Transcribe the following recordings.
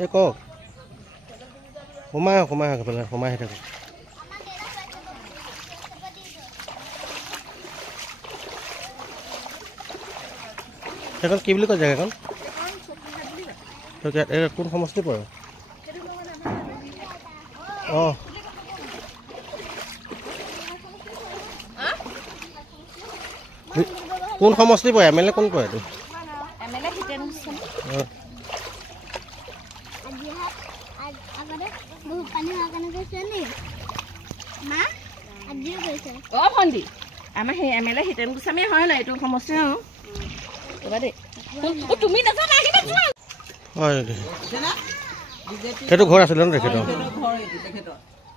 এই কওক সোমাই সোমাই থাকক সেইখন কি বুলি কয় জেগাখন কোন সমষ্টি পৰে অঁ কোন সমষ্টি পৰে MLA কোন পৰে এইটো ভণ্টি আমাৰ সেই MLA হিতেন গোস্বামী হয় নাই এইটো সমষ্টি আৰু তুমি নাজানা হয় সেইটো ঘৰ আছিলে ন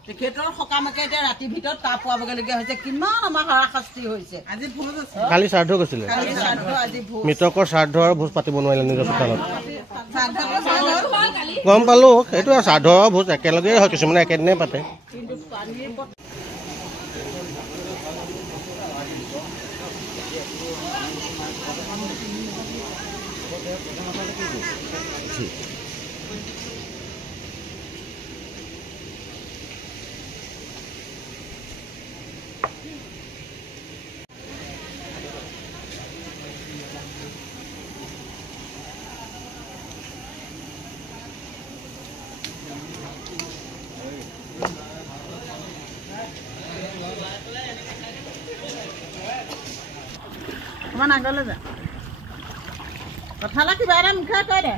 তেখেতৰ সকামকে এতিয়া ৰাতিৰ ভিতৰত তাপ পোৱাবগীয়া হৈছে কিমান আমাৰ হাৰাশাস্তি হৈছে আজি ভোজ আছে কালি শ্ৰাদ্ধ গৈছিলে মৃতকৰ শ্ৰাদ্ধ আৰু ভোজ পাতিব নোৱাৰিলে নিজৰ চোতালত গম পালো এইটো শ্ৰাদ্ধ আৰু ভোজ একেলগেই হয় কিছুমানে একেদিনাই পাতে অকমান আগলৈ যা কথালে কিবা এটা মুখে কৈ দে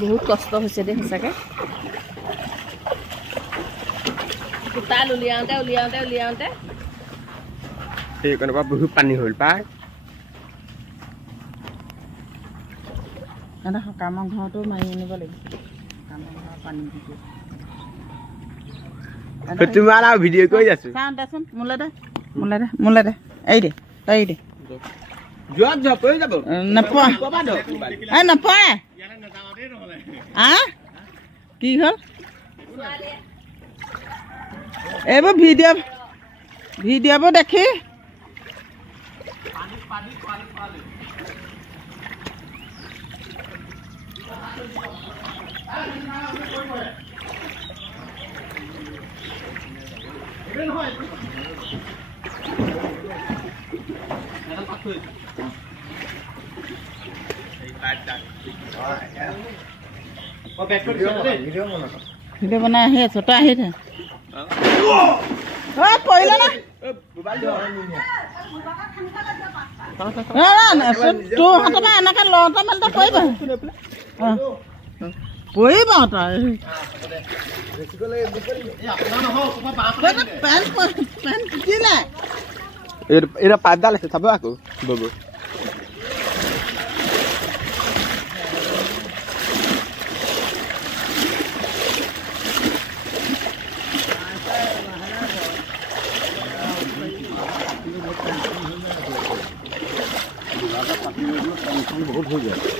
বহুত কষ্ট হৈছে দেই সঁচাকে তাল উলিয়াওঁতে সেইকণৰ পৰা বহুত পানী হ'ল পাই সকামৰ ঘৰতো মাৰি আনিব লাগিছিল সকামৰ ঘৰ পানী দি তোমাৰ আৰু ভিডিঅ' কৰি আছো চাওঁ দেচোন মোলে দে এই দে তই দে নপৰে কি হ'ল এইবোৰ ভিডিঅ'বোৰ দেখি ভিডিঅ' বনাই আহি আছো তই আহি থাক পৰিলে না তোৰ হাতৰ পৰা এনেকে লওঁতে মেলতে পৰিব এটা পাতডাল আছে চাব আকৌ বব বহুত হৈ যায়